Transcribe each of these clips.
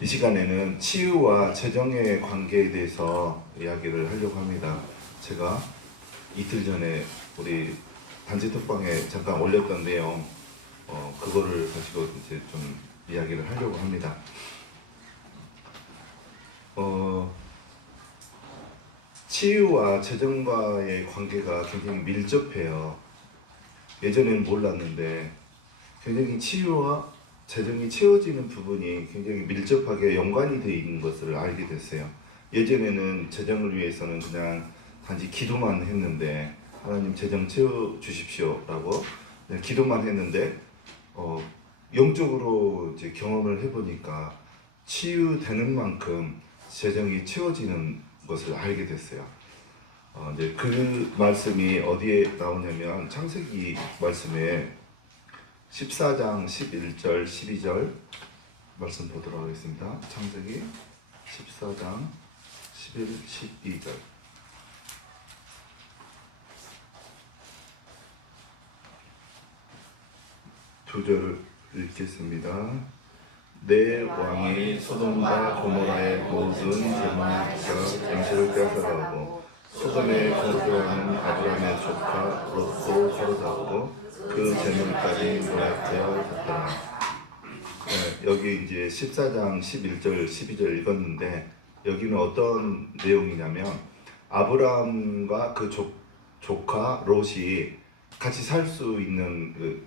이 시간에는 치유와 재정의 관계에 대해서 이야기를 하려고 합니다. 제가 이틀 전에 우리 단체 톡방에 잠깐 올렸던 내용, 그거를 가지고 이제 좀 이야기를 하려고 합니다. 치유와 재정과의 관계가 굉장히 밀접해요. 예전에는 몰랐는데 굉장히 치유와 재정이 채워지는 부분이 굉장히 밀접하게 연관이 되어 있는 것을 알게 됐어요. 예전에는 재정을 위해서는 그냥 단지 기도만 했는데, 하나님 재정 채워 주십시오 라고 그냥 기도만 했는데, 영적으로 이제 경험을 해보니까 치유되는 만큼 재정이 채워지는 것을 알게 됐어요. 이제 그 말씀이 어디에 나오냐면 창세기 말씀에 14장 11절 12절 말씀 보도록 하겠습니다. 창세기 14장 11, 12절. 두 절을 읽겠습니다. 내 왕이 소돔과 고모라의 모든 재망을 쫓아 장시를 빼앗아가고 소돔의 거주하는 아브라함의 조카 롯도 사로잡고 그 재물까지 노략하였더라. 여기 이제 14장 11절 12절 읽었는데, 여기는 어떤 내용이냐면 아브라함과 그 조카 롯이 같이 살 수 있는 그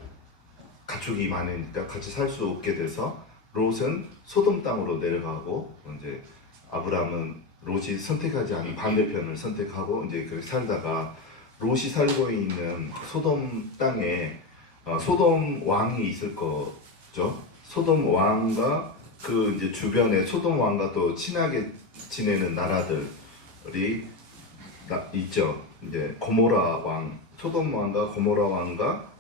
가축이 많으니까 같이 살 수 없게 돼서 롯은 소돔 땅으로 내려가고, 이제 아브라함은 롯이 선택하지 않은 반대편을 선택하고 이제 그렇게 살다가 롯이 살고 있는 소돔 땅에 소돔 왕이 있을 거죠. 소돔 왕과 그 이제 주변에 소돔 왕과 또 친하게 지내는 나라들이 있죠. 이제 고모라 왕, 소돔 왕과 고모라 왕과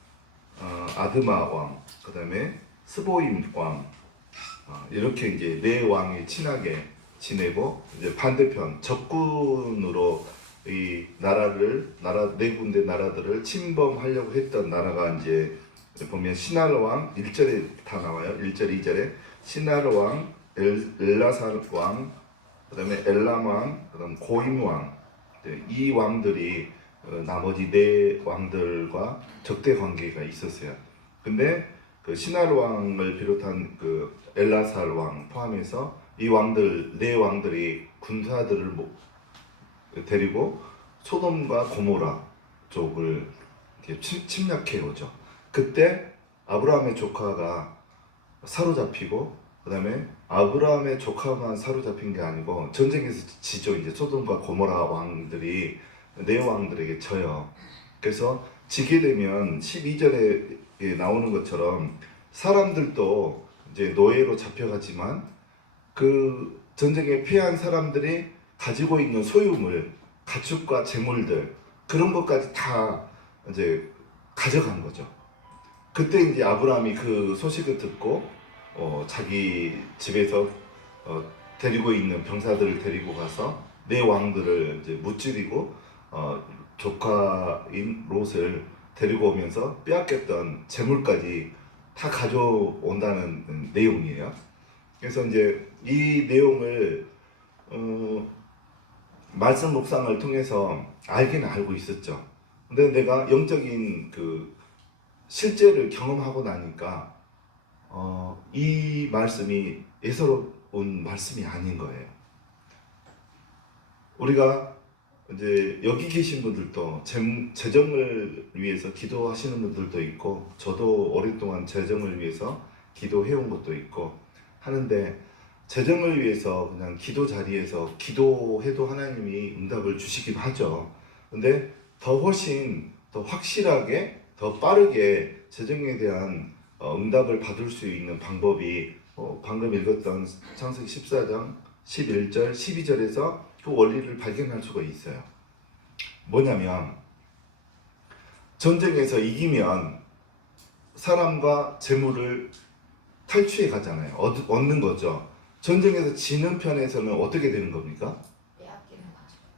아드마 왕, 그다음에 스보임 왕, 이렇게 이제 네 왕이 친하게 지내고, 이제 반대편 적군으로 이 나라 네 군데 나라들을 침범하려고 했던 나라가 이제 보면 시날 왕 1절에 다 나와요. 1절 2절에 시날 왕, 엘라살 왕, 그다음에 엘람 왕, 그다음 고임 왕, 이 왕들이 나머지 네 왕들과 적대 관계가 있었어요. 근데 그 시날 왕을 비롯한 그 엘라살 왕 포함해서 이 왕들 네 왕들이 군사들을 데리고 소돔과 고모라 쪽을 침략해 오죠. 그때 아브라함의 조카가 사로잡히고, 그다음에 아브라함의 조카만 사로잡힌 게 아니고 전쟁에서 지죠. 이제 소돔과 고모라 왕들이 네 왕들에게 져요. 그래서 지게 되면 12절에 나오는 것처럼 사람들도 이제 노예로 잡혀가지만 그 전쟁에 패한 사람들이 가지고 있는 소유물, 가축과 재물들, 그런 것까지 다 이제 가져간 거죠. 그때 이제 아브라함이 그 소식을 듣고 자기 집에서 데리고 있는 병사들을 데리고 가서 네 왕들을 이제 무찌르고 조카인 롯을 데리고 오면서 빼앗겼던 재물까지 다 가져온다는 내용이에요. 그래서 이제 이 내용을 말씀 묵상을 통해서 알기는 알고 있었죠. 근데 내가 영적인 그 실제를 경험하고 나니까 이 말씀이 예사로운 말씀이 아닌 거예요. 우리가 이제 여기 계신 분들도 재정을 위해서 기도하시는 분들도 있고, 저도 오랫동안 재정을 위해서 기도해온 것도 있고 하는데, 재정을 위해서 그냥 기도 자리에서 기도해도 하나님이 응답을 주시긴 하죠. 근데 훨씬 더 확실하게, 더 빠르게 재정에 대한 응답을 받을 수 있는 방법이 방금 읽었던 창세기 14장 11절 12절에서 그 원리를 발견할 수가 있어요. 뭐냐면 전쟁에서 이기면 사람과 재물을 탈취해 가잖아요. 얻는 거죠. 전쟁에서 지는 편에서는 어떻게 되는 겁니까?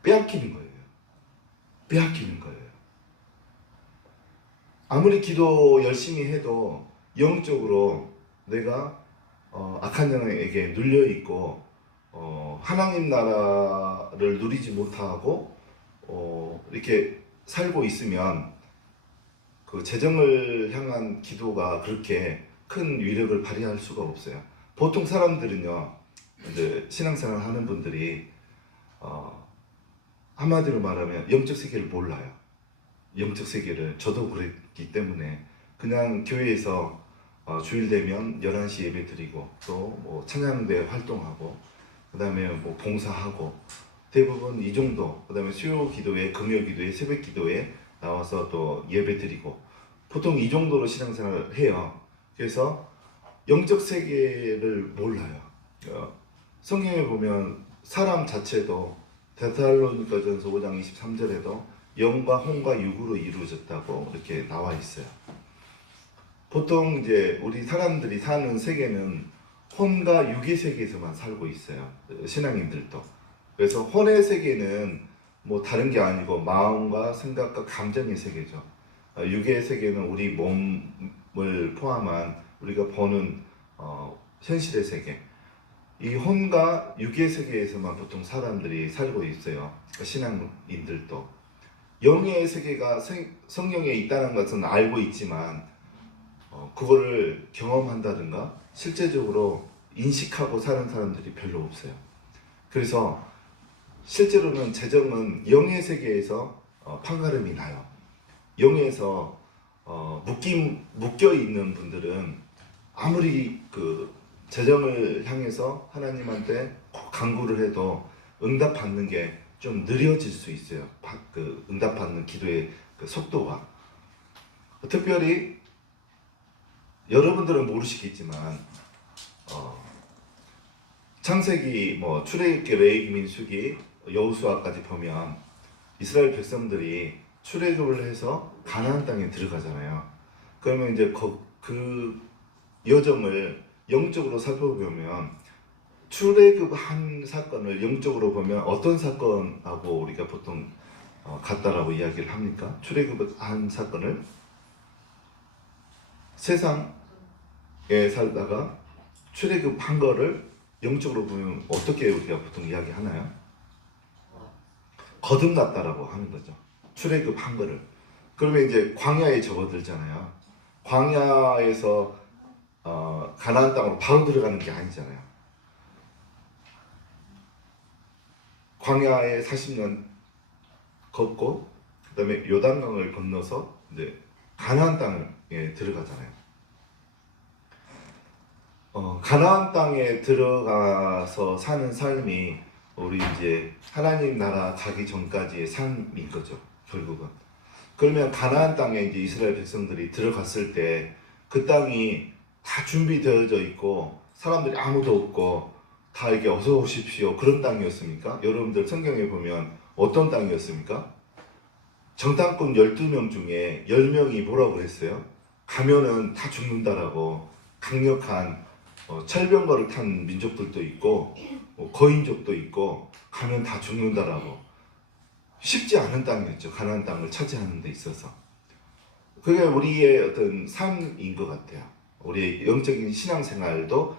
빼앗기는 거예요. 빼앗기는 거예요. 아무리 기도 열심히 해도 영적으로 내가 악한 영에게 눌려 있고 하나님 나라를 누리지 못하고 이렇게 살고 있으면 그 재정을 향한 기도가 그렇게 큰 위력을 발휘할 수가 없어요. 보통 사람들은요, 이제 신앙생활 하는 분들이 한마디로 말하면 영적 세계를 몰라요. 영적 세계를 저도 그랬기 때문에 그냥 교회에서 주일 되면 11시 예배 드리고 또 뭐 찬양대 활동하고 그 다음에 뭐 봉사하고 대부분 이 정도, 그 다음에 수요 기도회, 금요 기도회, 새벽 기도회 나와서 또 예배 드리고 보통 이 정도로 신앙생활을 해요. 그래서 영적 세계를 몰라요. 성경에 보면 사람 자체도 데살로니가전서 5장 23절에도 영과 혼과 육으로 이루어졌다고 이렇게 나와 있어요. 보통 이제 우리 사람들이 사는 세계는 혼과 육의 세계에서만 살고 있어요. 신앙인들도. 그래서 혼의 세계는 뭐 다른 게 아니고 마음과 생각과 감정의 세계죠. 육의 세계는 우리 몸을 포함한 우리가 보는 현실의 세계. 이 혼과 육의 세계에서만 보통 사람들이 살고 있어요. 신앙인들도. 영의 세계가 성경에 있다는 것은 알고 있지만 그거를 경험한다든가 실제적으로 인식하고 사는 사람들이 별로 없어요. 그래서 실제로는 재정은 영의 세계에서 판가름이 나요. 영에서 묶여 있는 분들은 아무리 그 재정을 향해서 하나님한테 간구를 해도 응답받는 게 좀 느려질 수 있어요. 그 응답받는 기도의 그 속도가. 특별히 여러분들은 모르시겠지만 창세기, 뭐 출애굽기, 레위기, 민수기, 여호수아까지 보면 이스라엘 백성들이 출애굽을 해서 가나안 땅에 들어가잖아요. 그러면 이제 그 여정을 영적으로 살펴보면 출애굽한 사건을 영적으로 보면 어떤 사건하고 우리가 보통 같다라고 이야기를 합니까? 출애굽한 사건을 세상에 살다가 출애굽한 거를 영적으로 보면 어떻게 우리가 보통 이야기하나요? 거듭났다라고 하는 거죠. 출애굽한 거를. 그러면 이제 광야에 접어들잖아요. 광야에서 가나안 땅으로 바로 들어가는 게 아니잖아요. 광야에 40년 걷고 그다음에 요단강을 건너서 이제 가나안 땅에 들어가잖아요. 가나안 땅에 들어가서 사는 삶이 우리 이제 하나님 나라 가기 전까지의 삶인 거죠, 결국은. 그러면 가나안 땅에 이제 이스라엘 백성들이 들어갔을 때 그 땅이 다 준비되어져 있고 사람들이 아무도 없고 다 이렇게 어서 오십시오 그런 땅이었습니까? 여러분들 성경에 보면 어떤 땅이었습니까? 정탐꾼 12명 중에 10명이 뭐라고 그랬어요? 가면은 다 죽는다라고. 강력한 철병거를 탄 민족들도 있고 거인족도 있고 가면 다 죽는다라고. 쉽지 않은 땅이었죠. 가나안 땅을 차지하는 데 있어서. 그게 우리의 어떤 삶인 것 같아요. 우리의 영적인 신앙생활도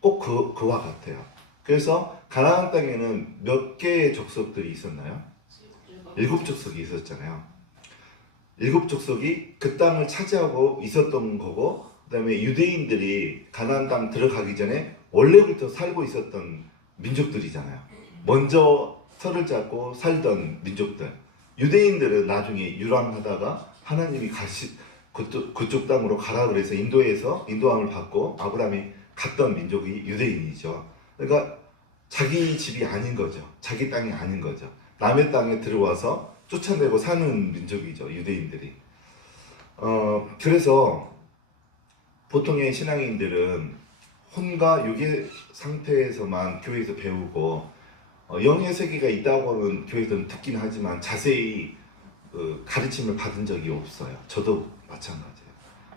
꼭 그와 같아요. 그래서 가나안 땅에는 몇 개의 족속들이 있었나요? 7족속이 있었잖아요. 7족속이 그 땅을 차지하고 있었던 거고, 그 다음에 유대인들이 가나안 땅 들어가기 전에 원래부터 살고 있었던 민족들이잖아요. 먼저 터를 잡고 살던 민족들. 유대인들은 나중에 유랑하다가 하나님이 그쪽 땅으로 가라 그래서 인도함을 받고 아브라함이 갔던 민족이 유대인이죠. 그러니까 자기 집이 아닌 거죠. 자기 땅이 아닌 거죠. 남의 땅에 들어와서 쫓아내고 사는 민족이죠, 유대인들이. 그래서 보통의 신앙인들은 혼과 육의 상태에서만 교회에서 배우고 영의 세계가 있다고는 교회에서는 듣긴 하지만 자세히 가르침을 받은 적이 없어요. 저도 마찬가지예요.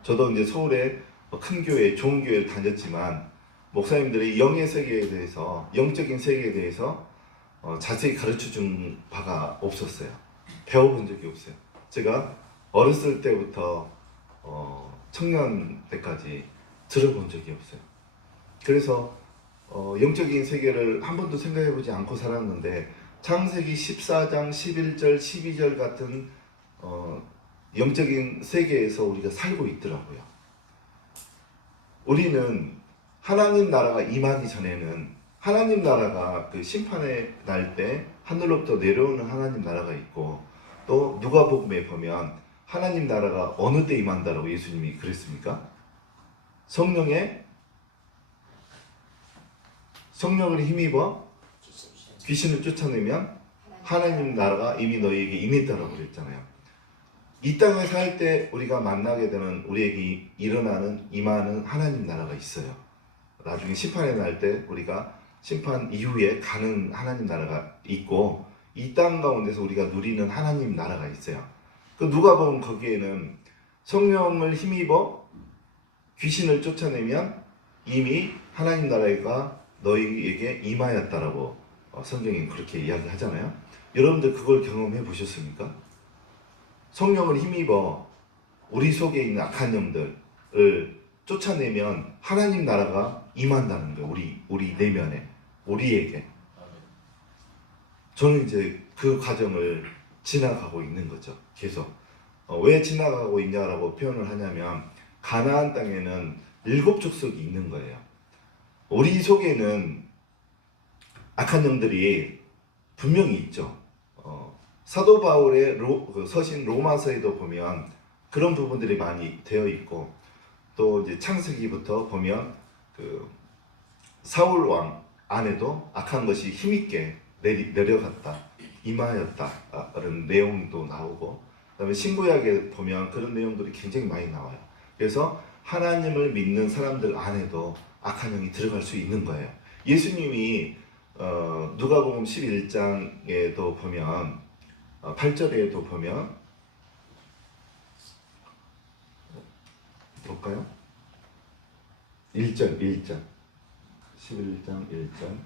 저도 이제 서울에 큰 교회, 좋은 교회를 다녔지만 목사님들이 영의 세계에 대해서, 영적인 세계에 대해서 자세히 가르쳐 준 바가 없었어요. 배워본 적이 없어요. 제가 어렸을 때부터 청년 때까지 들어본 적이 없어요. 그래서 영적인 세계를 한 번도 생각해보지 않고 살았는데 창세기 14장 11절 12절 같은 영적인 세계에서 우리가 살고 있더라고요. 우리는 하나님 나라가 임하기 전에는 하나님 나라가 그 심판의 날 때 하늘로부터 내려오는 하나님 나라가 있고, 또 누가복음에 보면 하나님 나라가 어느 때 임한다라고 예수님이 그랬습니까? 성령을 힘입어 귀신을 쫓아내면 하나님 나라가 이미 너희에게 임했다라고 그랬잖아요. 이 땅에 살 때 우리가 만나게 되는, 우리에게 일어나는, 임하는 하나님 나라가 있어요. 나중에 심판의 날 때 우리가 심판 이후에 가는 하나님 나라가 있고, 이 땅 가운데서 우리가 누리는 하나님 나라가 있어요. 그 누가복음 거기에는 성령을 힘입어 귀신을 쫓아내면 이미 하나님 나라가 너희에게 임하였다라고 성경이 그렇게 이야기하잖아요. 여러분들 그걸 경험해 보셨습니까? 성령을 힘입어 우리 속에 있는 악한 영들을 쫓아내면 하나님 나라가 임한다는 거예요. 우리 내면에, 우리에게. 저는 이제 그 과정을 지나가고 있는 거죠. 계속. 왜 지나가고 있냐라고 표현을 하냐면, 가나안 땅에는 7족속이 있는 거예요. 우리 속에는 악한 영들이 분명히 있죠. 사도 바울의 서신 로마서에도 보면 그런 부분들이 많이 되어 있고, 또 이제 창세기부터 보면 그 사울 왕 안에도 악한 것이 힘있게 내려갔다, 임하였다 그런 내용도 나오고, 그다음에 신구약에 보면 그런 내용들이 굉장히 많이 나와요. 그래서 하나님을 믿는 사람들 안에도 악한 영이 들어갈 수 있는 거예요. 예수님이 누가복음 11장에도 보면 8절에도 보면 볼까요? 1절 11장 1절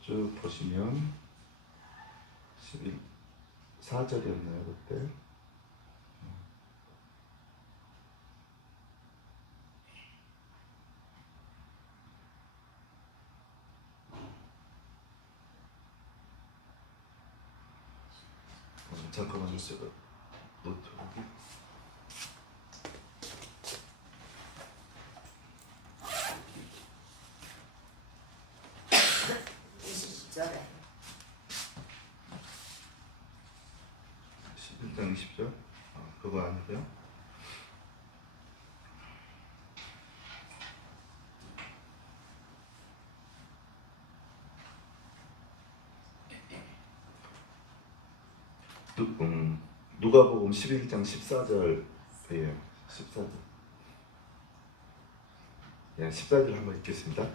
쭉 보시면 4절이었나요 그때? 잠깐만요. 제가 노트북이 11장 20절? 그거 아니고요. 누가복음 11장 14절이에요. 14절. 예, 14절 한번 읽겠습니다.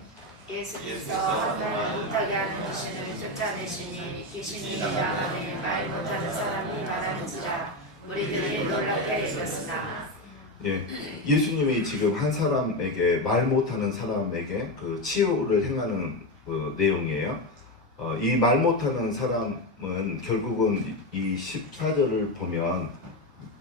예수께서 말 못하게 하는 귀신을 쫓아내시니 귀신이 그 안에 말 못하는 사람이 말하는지라 무리들이 놀랍게 여겼으나. 예, 예수님이 지금 한 사람에게, 말 못하는 사람에게 그 치유를 행하는 내용이에요. 이 말 못하는 사람은 결국은 이 14절을 보면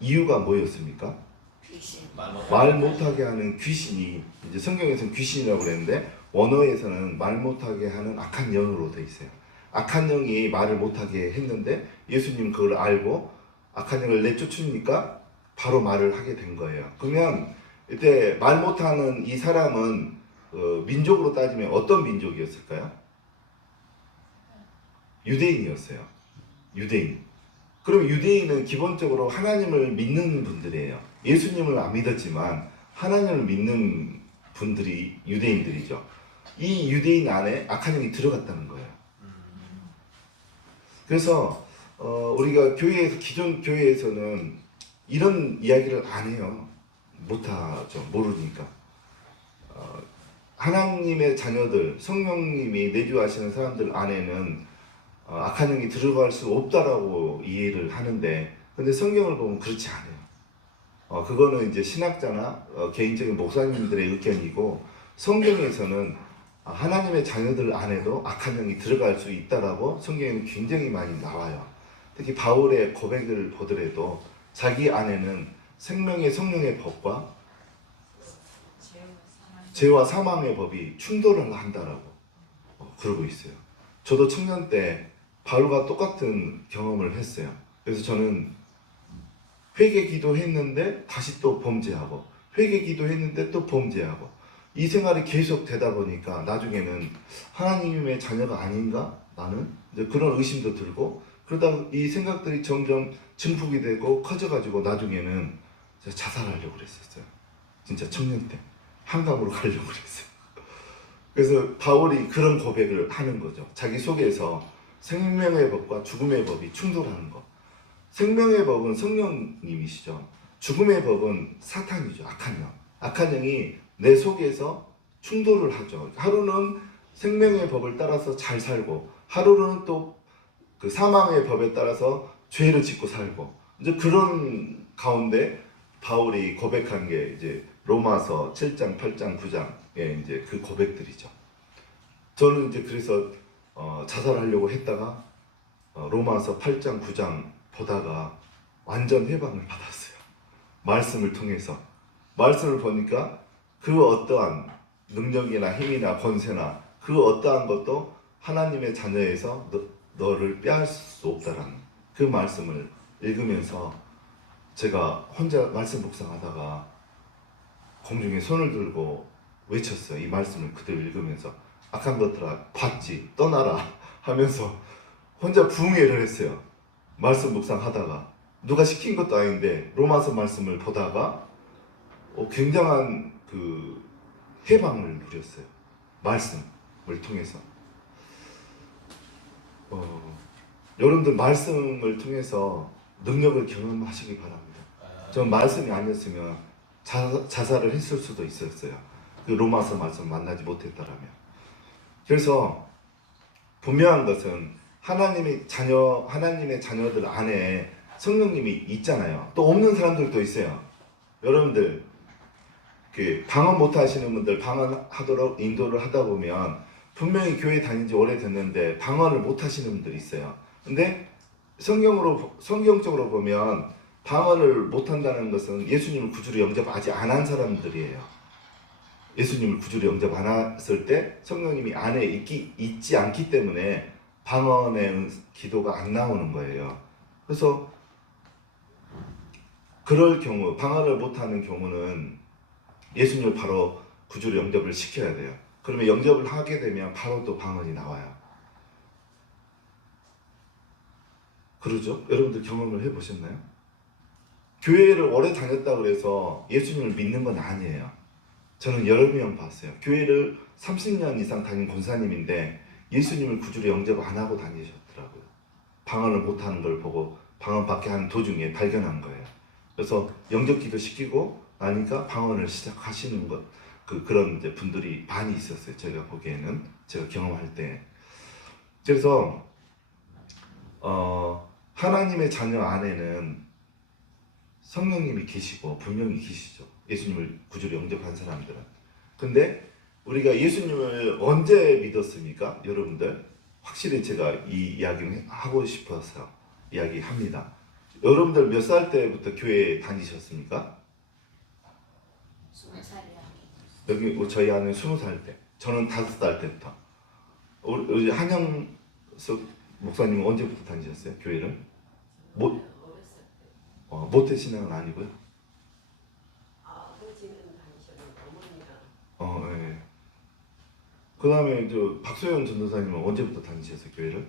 이유가 뭐였습니까? 귀신. 말 못하게 하는 귀신이, 이제 성경에서는 귀신이라고 그랬는데 원어에서는 말 못하게 하는 악한 영으로 돼 있어요. 악한 영이 말을 못하게 했는데 예수님 그걸 알고 악한 영을 내쫓으니까 바로 말을 하게 된 거예요. 그러면 이때 말 못하는 이 사람은 민족으로 따지면 어떤 민족이었을까요? 유대인이었어요. 유대인. 그럼 유대인은 기본적으로 하나님을 믿는 분들이에요. 예수님을 안 믿었지만 하나님을 믿는 분들이 유대인들이죠. 이 유대인 안에 악한 영이 들어갔다는 거예요. 그래서 우리가 교회에서, 기존 교회에서는 이런 이야기를 안 해요. 못하죠. 모르니까. 하나님의 자녀들, 성령님이 내주하시는 사람들 안에는 악한 영이 들어갈 수 없다라고 이해를 하는데, 근데 성경을 보면 그렇지 않아요. 그거는 이제 신학자나 개인적인 목사님들의 의견이고, 성경에서는 하나님의 자녀들 안에도 악한 영이 들어갈 수 있다라고 성경에는 굉장히 많이 나와요. 특히 바울의 고백을 보더라도 자기 안에는 생명의 성령의 법과 죄와 사망의 법이 충돌을 한다라고 그러고 있어요. 저도 청년 때 바울과 똑같은 경험을 했어요. 그래서 저는 회개 기도했는데 다시 또 범죄하고, 회개 기도했는데 또 범죄하고, 이 생활이 계속 되다 보니까 나중에는 하나님의 자녀가 아닌가? 나는 이제 그런 의심도 들고, 그러다 이 생각들이 점점 증폭이 되고 커져가지고 나중에는 제가 자살하려고 그랬었어요. 진짜 청년 때 한강으로 가려고 그랬어요. 그래서 바울이 그런 고백을 하는 거죠. 자기 속에서 생명의 법과 죽음의 법이 충돌하는 거. 생명의 법은 성령님이시죠. 죽음의 법은 사탄이죠. 악한 영. 악한 영이 내 속에서 충돌을 하죠. 하루는 생명의 법을 따라서 잘 살고, 하루는 또 그 사망의 법에 따라서 죄를 짓고 살고, 이제 그런 가운데 바울이 고백한 게 이제 로마서 7장, 8장, 9장의 이제 그 고백들이죠. 저는 이제 그래서 자살하려고 했다가 로마서 8장, 9장 보다가 완전 해방을 받았어요. 말씀을 통해서. 말씀을 보니까 그 어떠한 능력이나 힘이나 권세나 그 어떠한 것도 하나님의 자녀에서 너를 빼앗을 수 없다라는 그 말씀을 읽으면서 제가 혼자 말씀 묵상하다가 공중에 손을 들고 외쳤어요. 이 말씀을 그대로 읽으면서 악한 것들아 받지 떠나라 하면서 혼자 부흥회를 했어요. 말씀 묵상하다가 누가 시킨 것도 아닌데 로마서 말씀을 보다가 굉장한 그 해방을 누렸어요. 말씀을 통해서. 여러분들 말씀을 통해서 능력을 경험하시기 바랍니다. 전 말씀이 아니었으면 자살을 했을 수도 있었어요. 그 로마서 말씀 만나지 못했다라면. 그래서 분명한 것은 하나님의 자녀들 안에 성령님이 있잖아요. 또 없는 사람들도 있어요. 여러분들 그 방언 못 하시는 분들 방언하도록 인도를 하다 보면 분명히 교회 다닌 지 오래됐는데 방언을 못 하시는 분들이 있어요. 근데 성경적으로 보면 방언을 못 한다는 것은 예수님을 구주로 영접 아직 안 한 사람들이에요. 예수님을 구주로 영접 안 했을 때 성령님이 안에 있지 않기 때문에 방언의 기도가 안 나오는 거예요. 그래서 그럴 경우, 방언을 못하는 경우는 예수님을 바로 구주로 영접을 시켜야 돼요. 그러면 영접을 하게 되면 바로 또 방언이 나와요. 그러죠? 여러분들 경험을 해보셨나요? 교회를 오래 다녔다고 해서 예수님을 믿는 건 아니에요. 저는 여러 명 봤어요. 교회를 30년 이상 다닌 권사님인데 예수님을 구주로 영접 안 하고 다니셨더라고요. 방언을 못하는 걸 보고 방언 받게 하는 도중에 발견한 거예요. 그래서 영접기도 시키고 나니까 방언을 시작하시는 것, 그런 이제 분들이 많이 있었어요. 제가 보기에는, 제가 경험할 때. 그래서 하나님의 자녀 안에는 성령님이 계시고 분명히 계시죠. 예수님을 구주로 영접한 사람들은. 근데 우리가 예수님을 언제 믿었습니까? 여러분들 확실히 제가 이 이야기를 하고 싶어서 이야기합니다. 여러분들 몇 살 때부터 교회에 다니셨습니까? 20살이요. 여기 저희 아는 20살 때. 저는 5살 때부터. 우리 한영석 목사님은 언제부터 다니셨어요? 교회를? 모태 신앙은 아니고요. 아버지는 다니셨는데 어머니랑. 예. 그 다음에 저 박소영 전도사님은 언제부터 다니셨어요? 교회를?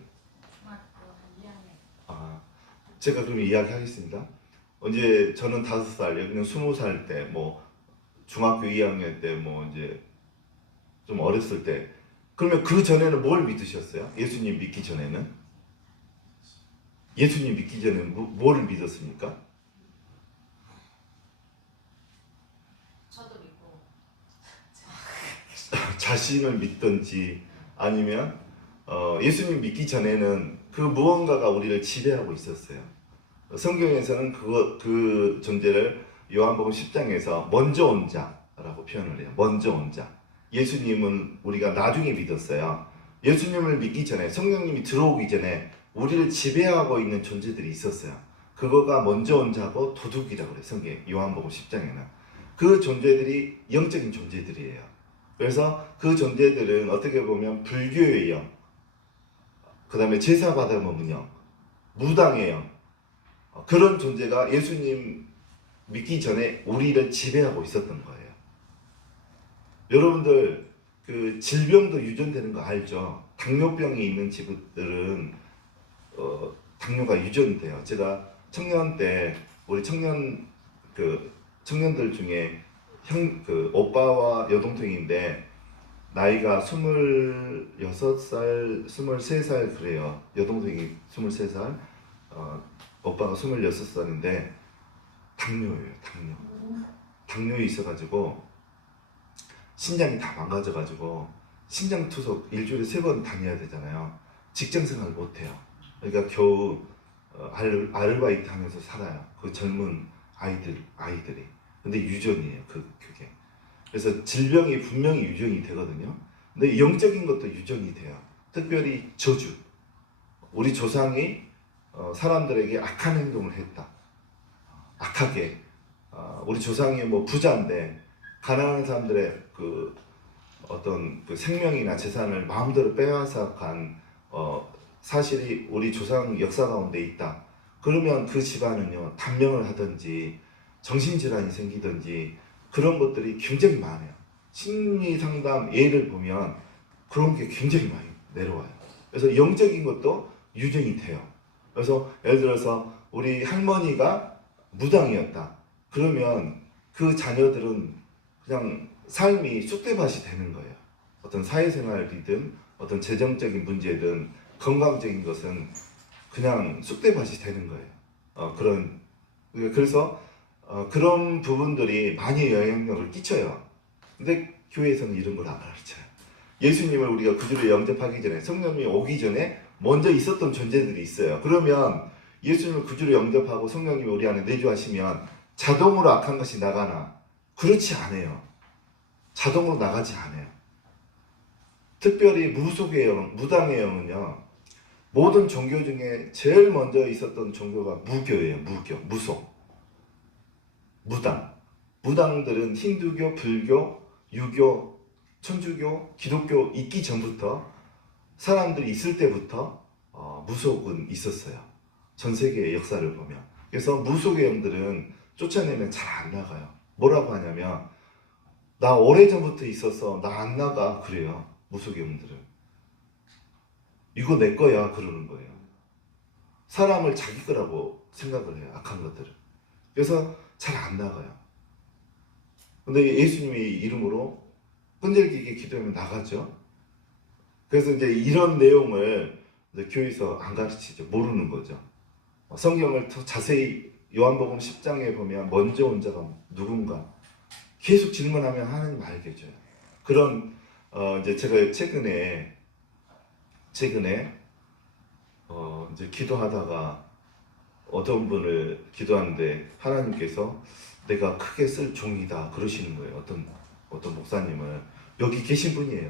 중학교 한 2학년. 제가 그럼 이야기하겠습니다. 언제 저는 5살, 여기는 20살 때, 뭐 중학교 2학년 때, 뭐 이제 좀 어렸을 때. 그러면 그 전에는 뭘 믿으셨어요? 예수님 믿기 전에는? 예수님 믿기 전에 뭐를 믿었습니까? 저도 믿고. 자신을 믿든지 아니면 예수님 믿기 전에는 그 무언가가 우리를 지배하고 있었어요. 성경에서는 그 존재를 요한복음 10장에서 먼저 온 자라고 표현을 해요. 먼저 온 자. 예수님은 우리가 나중에 믿었어요. 예수님을 믿기 전에, 성령님이 들어오기 전에 우리를 지배하고 있는 존재들이 있었어요. 그거가 먼저 온 자고 도둑이라고 그래 성경 요한복음 10장에는. 그 존재들이 영적인 존재들이에요. 그래서 그 존재들은 어떻게 보면 불교의 영, 그 다음에 제사 받아 먹는 영, 무당의 영, 그런 존재가 예수님 믿기 전에 우리를 지배하고 있었던 거예요. 여러분들 그 질병도 유전되는 거 알죠? 당뇨병이 있는 집들은 당뇨가 유전돼요. 제가 청년 때 우리 청년들 중에 그 오빠와 여동생인데 나이가 26살, 23살 그래요. 여동생이 23살, 오빠가 26살인데 당뇨예요. 당뇨에 있어가지고 신장이 다 망가져가지고 신장 투석 일주일에 3번 다녀야 되잖아요. 직장 생활 못해요. 그러니까 겨우 아르바이트 하면서 살아요. 그 젊은 아이들이. 근데 유전이에요. 그게. 그래서 질병이 분명히 유전이 되거든요. 근데 영적인 것도 유전이 돼요. 특별히 저주. 우리 조상이 사람들에게 악한 행동을 했다. 악하게. 우리 조상이 뭐 부자인데 가난한 사람들의 그 어떤 그 생명이나 재산을 마음대로 빼앗아 간 사실이 우리 조상 역사 가운데 있다. 그러면 그 집안은요 단명을 하든지 정신질환이 생기든지 그런 것들이 굉장히 많아요. 심리 상담 예를 보면 그런 게 굉장히 많이 내려와요. 그래서 영적인 것도 유전이 돼요. 그래서 예를 들어서 우리 할머니가 무당이었다. 그러면 그 자녀들은 그냥 삶이 쑥대밭이 되는 거예요. 어떤 사회생활이든 어떤 재정적인 문제든 건강적인 것은 그냥 쑥대밭이 되는 거예요. 그래서 그런 부분들이 많이 영향력을 끼쳐요. 근데 교회에서는 이런 걸 안 가르쳐요. 예수님을 우리가 구주로 영접하기 전에 성령님이 오기 전에 먼저 있었던 존재들이 있어요. 그러면 예수님을 구주로 영접하고 성령님이 우리 안에 내주하시면 자동으로 악한 것이 나가나? 그렇지 않아요. 자동으로 나가지 않아요. 특별히 무속의 영, 무당의 영은요. 모든 종교 중에 제일 먼저 있었던 종교가 무교예요. 무속. 무당. 무당들은 힌두교, 불교, 유교, 천주교, 기독교 있기 전부터 사람들이 있을 때부터 무속은 있었어요. 전 세계의 역사를 보면. 그래서 무속의 영들은 쫓아내면 잘 안 나가요. 뭐라고 하냐면 나 오래전부터 있어서 나 안 나가 그래요. 무속의 영들은. 이거 내 거야 그러는 거예요. 사람을 자기 거라고 생각을 해요. 악한 것들을. 그래서 잘 안 나가요. 근데 예수님의 이름으로 끈질기게 기도하면 나가죠. 그래서 이제 이런 내용을 이제 교회에서 안 가르치죠. 모르는 거죠. 성경을 더 자세히 요한복음 10장에 보면 먼저 온 자가 누군가 계속 질문하면 하나님 알게 해줘요. 그런 이제 제가 최근에 이제 기도하다가 어떤 분을 기도하는데 하나님께서 내가 크게 쓸 종이다 그러시는 거예요. 어떤 목사님을 여기 계신 분이에요.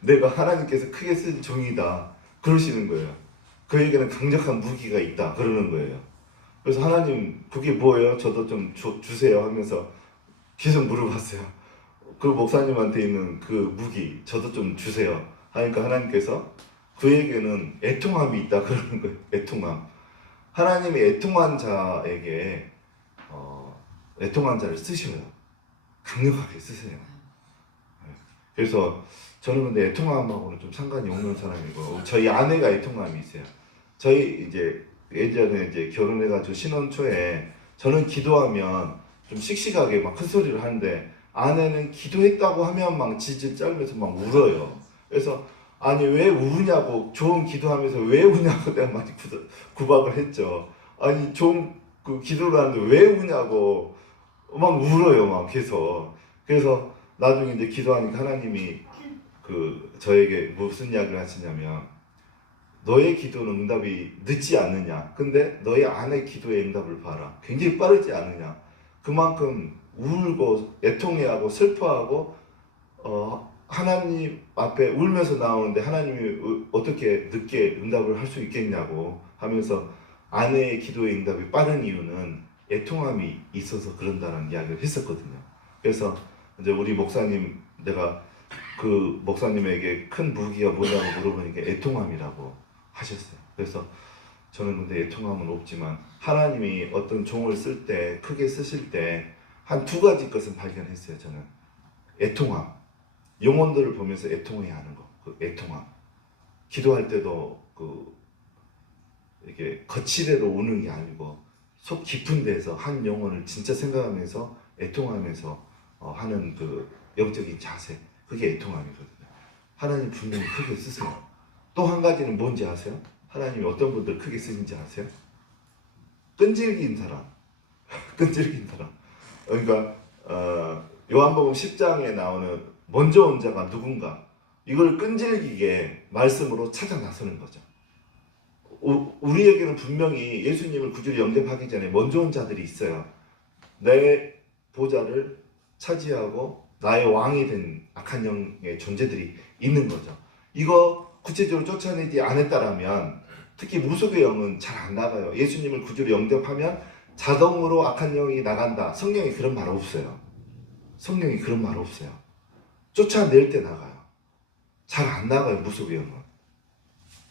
내가 하나님께서 크게 쓸 종이다 그러시는 거예요. 그에게는 강력한 무기가 있다 그러는 거예요. 그래서 하나님 그게 뭐예요? 저도 좀 주세요 하면서 계속 물어봤어요. 그 목사님한테 있는 그 무기 저도 좀 주세요 하니까 하나님께서 그에게는 애통함이 있다 그러는 거예요. 애통함. 하나님이 애통한 자에게 애통한 자를 쓰셔요. 강력하게 쓰세요. 그래서 저는 근데 애통함하고는 좀 상관이 없는 사람이고 저희 아내가 애통함이 있어요. 저희 이제 예전에 이제 결혼해가지고 신혼 초에 저는 기도하면 좀 씩씩하게 막 큰 소리를 하는데 아내는 기도했다고 하면 막 질질 짜면서 막 울어요. 그래서 아니 왜 우냐고 좋은 기도하면서 왜 우냐고 내가 많이 구박을 했죠. 아니 좋은 그 기도를 하는데 왜 우냐고 막 울어요 막 계속. 그래서 나중에 이제 기도하니까 하나님이 그 저에게 무슨 이야기를 하시냐면 너의 기도는 응답이 늦지 않느냐. 근데 너의 아내 기도의 응답을 봐라. 굉장히 빠르지 않느냐. 그만큼 울고 애통해하고 슬퍼하고 하나님 앞에 울면서 나오는데 하나님이 어떻게 늦게 응답을 할 수 있겠냐고 하면서 아내의 기도의 응답이 빠른 이유는 애통함이 있어서 그런다는 이야기를 했었거든요. 그래서 이제 우리 목사님, 내가 그 목사님에게 큰 무기가 뭐냐고 물어보니까 애통함이라고 하셨어요. 그래서 저는 근데 애통함은 없지만 하나님이 어떤 종을 쓸 때, 크게 쓰실 때 한 두 가지 것은 발견했어요. 저는 애통함, 영혼들을 보면서 애통해야 하는 거, 그 애통함. 기도할 때도 이게 거칠애로 우는 게 아니고 속 깊은 데서 한 영혼을 진짜 생각하면서 애통하면서 하는 그 영적인 자세, 그게 애통함이거든요. 하나님 분명히 크게 쓰세요. 또 한 가지는 뭔지 아세요? 하나님이 어떤 분들 크게 쓰신지 아세요? 끈질긴 사람. 끈질긴 사람. 그러니까 요한복음 10장에 나오는 먼저 온 자가 누군가, 이걸 끈질기게 말씀으로 찾아 나서는 거죠. 우리에게는 분명히 예수님을 구주로 영접하기 전에 먼저 온 자들이 있어요. 내 보좌를 차지하고 나의 왕이 된 악한 영의 존재들이 있는 거죠. 이거 구체적으로 쫓아내지 않았다라면, 특히 무속의 영은 잘 안 나가요. 예수님을 구주로 영접하면 자동으로 악한 영이 나간다. 성경에 그런 말 없어요. 성경에 그런 말 없어요. 쫓아낼 때 나가요. 잘 안 나가요, 무속의 영은.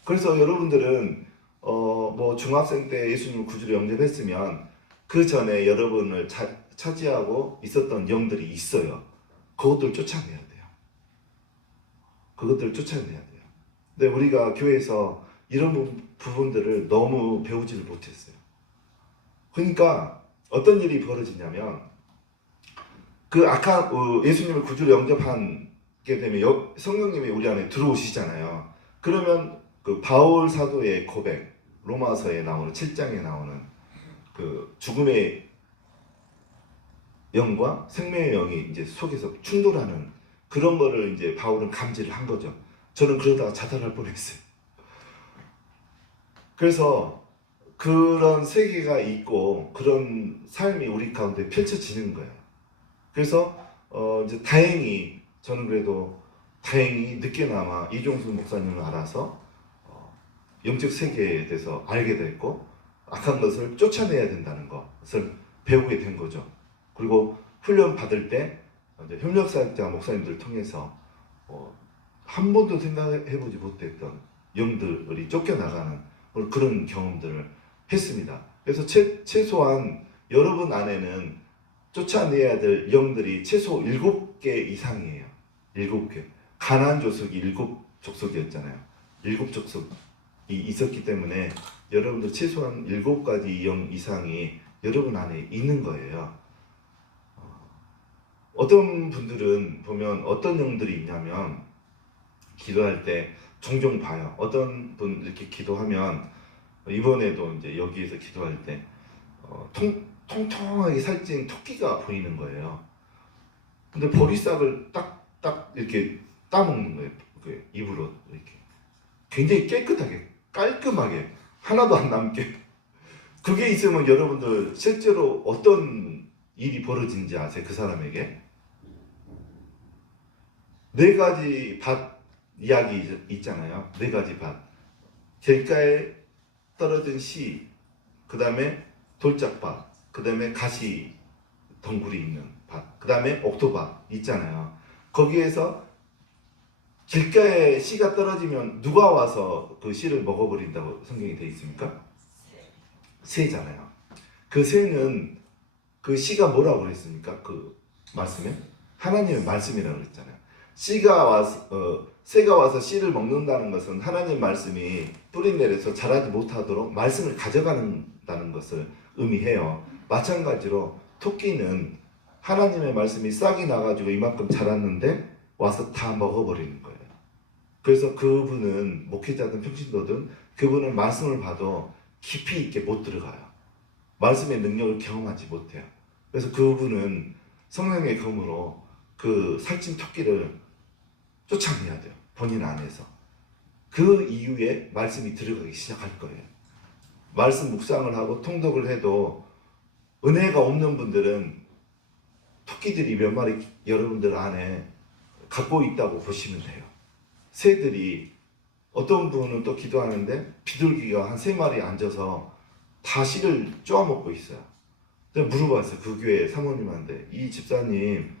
그래서 여러분들은 뭐 중학생 때 예수님을 구주로 영접했으면 그 전에 여러분을 차지하고 있었던 영들이 있어요. 그것들 쫓아내야 돼요. 그것들 쫓아내야 돼요. 근데 우리가 교회에서 이런 부분들을 너무 배우지를 못했어요. 그러니까 어떤 일이 벌어지냐면, 그 악한 예수님을 구주로 영접하게 되면 성령님이 우리 안에 들어오시잖아요. 그러면 그 바울 사도의 고백, 로마서에 나오는 7장에 나오는 그 죽음의 영과 생명의 영이 이제 속에서 충돌하는 그런 거를 이제 바울은 감지를 한 거죠. 저는 그러다가 자살할 뻔했어요. 그래서 그런 세계가 있고 그런 삶이 우리 가운데 펼쳐지는 거예요. 그래서 이제 다행히, 저는 그래도 다행히 늦게나마 이종수 목사님을 알아서 영적 세계에 대해서 알게 됐고, 악한 것을 쫓아내야 된다는 것을 배우게 된 거죠. 그리고 훈련 받을 때 이제 협력사역자 목사님들 통해서 한 번도 생각해보지 못했던 영들이 쫓겨나가는 그런 경험들을 했습니다. 그래서 최소한 여러분 안에는 쫓아내야 될 영들이 최소 7개 이상이에요. 7개. 가나안 족속이 7족속이었잖아요. 7족속이 있었기 때문에 여러분들 최소한 7가지 영 이상이 여러분 안에 있는 거예요. 어떤 분들은 보면 어떤 영들이 있냐면, 기도할 때 종종 봐요. 어떤 분 이렇게 기도하면, 이번에도 이제 여기에서 기도할 때 통통하게 살찐 토끼가 보이는 거예요. 근데 보리싹을 딱 이렇게 따먹는 거예요. 입으로 이렇게. 굉장히 깨끗하게, 깔끔하게, 하나도 안 남게. 그게 있으면 여러분들 실제로 어떤 일이 벌어지는지 아세요? 그 사람에게? 4가지 밭 이야기 있잖아요. 4가지 밭. 길가에 떨어진 씨, 그 다음에 돌짝밭, 그 다음에 가시 덩굴이 있는 밭, 그 다음에 옥토밭 있잖아요. 거기에서 길가에 씨가 떨어지면 누가 와서 그 씨를 먹어버린다고 성경이 되어 있습니까? 새잖아요. 그 새는 그 씨가 뭐라고 그랬습니까? 그 말씀에? 하나님의 말씀이라고 그랬잖아요. 새가 와서 씨를 먹는다는 것은 하나님 말씀이 뿌리 내려서 자라지 못하도록 말씀을 가져간다는 것을 의미해요. 마찬가지로 토끼는 하나님의 말씀이 싹이 나가지고 이만큼 자랐는데 와서 다 먹어버리는 거예요. 그래서 그분은 목회자든 평신도든 그분은 말씀을 봐도 깊이 있게 못 들어가요. 말씀의 능력을 경험하지 못해요. 그래서 그분은 성령의 검으로 그 살찐 토끼를 쫓아내야 돼요. 본인 안에서. 그 이후에 말씀이 들어가기 시작할 거예요. 말씀 묵상을 하고 통독을 해도 은혜가 없는 분들은 토끼들이 몇 마리 여러분들 안에 갖고 있다고 보시면 돼요. 새들이, 어떤 분은 또 기도하는데 비둘기가 한 3마리 앉아서 다 씨를 쪼아먹고 있어요. 제가 물어봤어요. 그 교회 사모님한테. 이 집사님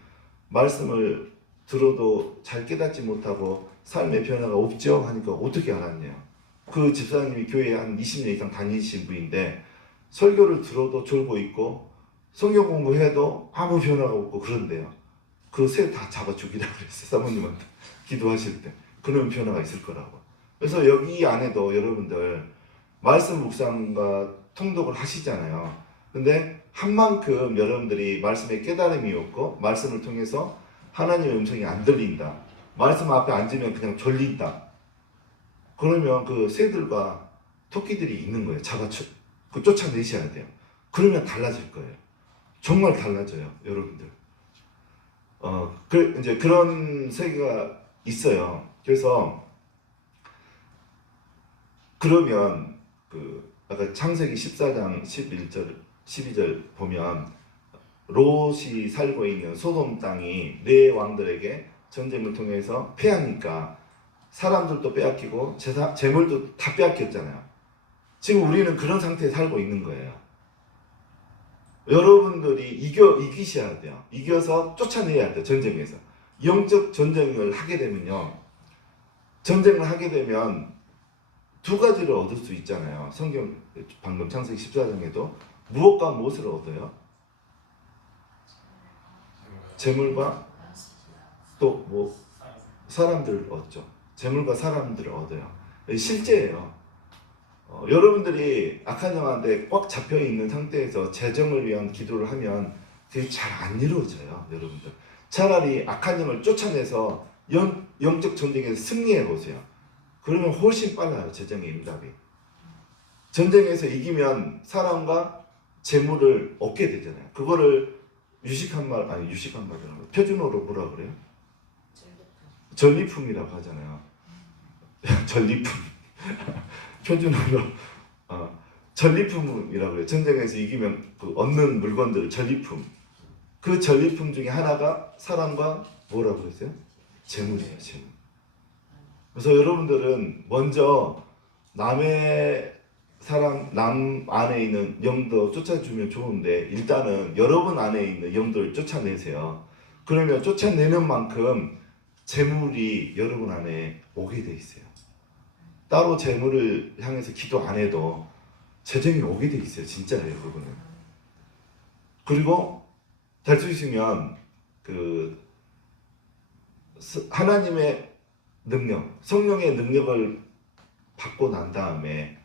말씀을 들어도 잘 깨닫지 못하고 삶의 변화가 없죠? 하니까 어떻게 알았냐. 그 집사님이 교회에 한 20년 이상 다니신 분인데 설교를 들어도 졸고 있고 성경 공부해도 아무 변화가 없고 그런데요. 그 새 다 잡아 죽이라고 그랬어요. 사모님한테 기도하실 때. 그런 변화가 있을 거라고. 그래서 여기 안에도 여러분들 말씀 묵상과 통독을 하시잖아요. 근데 한 만큼 여러분들이 말씀에 깨달음이 없고 말씀을 통해서 하나님의 음성이 안 들린다. 말씀 앞에 앉으면 그냥 졸린다. 그러면 그 새들과 토끼들이 있는 거예요. 그 쫓아내셔야 돼요. 그러면 달라질 거예요. 정말 달라져요, 여러분들. 이제 그런 세계가 있어요. 그래서 그러면 아까 창세기 14장 11절 12절 보면 롯이 살고 있는 소돔 땅이 네 왕들에게 전쟁을 통해서 패하니까 사람들도 빼앗기고 재물도 다 빼앗겼잖아요. 지금 우리는 그런 상태에 살고 있는 거예요. 여러분들이 이기셔야 돼요. 이겨서 쫓아내야 돼요. 전쟁에서. 영적 전쟁을 하게 되면요. 전쟁을 하게 되면 두 가지를 얻을 수 있잖아요. 성경 방금 창세기 14장에도 무엇과 무엇을 얻어요? 재물과 또 뭐 사람들을 얻죠. 재물과 사람들을 얻어요. 실제예요. 여러분들이 악한 영한테 꽉 잡혀 있는 상태에서 재정을 위한 기도를 하면 그게 잘 안 이루어져요, 여러분들. 차라리 악한 영을 쫓아내서 영적 전쟁에서 승리해 보세요. 그러면 훨씬 빨라요, 재정의 응답이. 전쟁에서 이기면 사람과 재물을 얻게 되잖아요. 그거를 유식한 말이라고 표준어로 뭐라 그래요? 전리품이라고 하잖아요. 전리품. 표준어로 전리품이라고 해요. 전쟁에서 이기면 얻는 물건들 전리품. 그 전리품 중에 하나가 사람과 뭐라고 그랬어요? 재물이에요, 재물. 그래서 여러분들은 먼저 남의 남 안에 있는 영도 쫓아주면 좋은데 일단은 여러분 안에 있는 영도를 쫓아내세요. 그러면 쫓아내는 만큼 재물이 여러분 안에 오게 돼 있어요. 따로 재물을 향해서 기도 안 해도 재정이 오게 돼 있어요. 진짜예요, 그거는. 그리고 될 수 있으면 하나님의 능력, 성령의 능력을 받고 난 다음에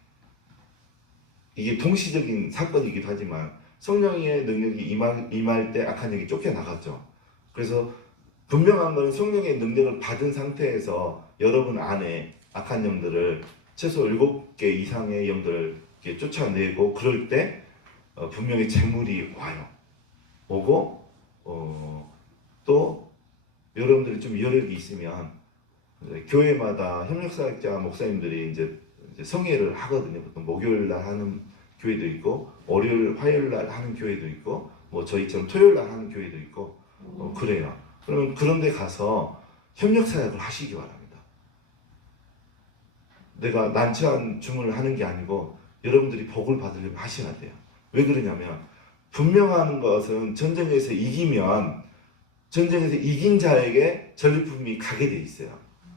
이게 동시적인 사건이기도 하지만 성령의 능력이 임할 때 악한 영이 쫓겨나갔죠. 그래서 분명한 건 성령의 능력을 받은 상태에서 여러분 안에 악한 영들을 최소 7개 이상의 영들을 이렇게 쫓아내고 그럴 때 분명히 재물이 와요. 오고 또 여러분들이 좀 여력이 있으면 교회마다 협력사역자 목사님들이 이제 성회를 하거든요. 보통 목요일날 하는 교회도 있고 월요일, 화요일날 하는 교회도 있고 뭐 저희처럼 토요일날 하는 교회도 있고 그래요. 그러면 그런 데 가서 협력사역을 하시기 바랍니다. 내가 난처한 주문을 하는 게 아니고 여러분들이 복을 받으려면 하셔야 돼요. 왜 그러냐면 분명한 것은 전쟁에서 이기면 전쟁에서 이긴 자에게 전리품이 가게 돼 있어요.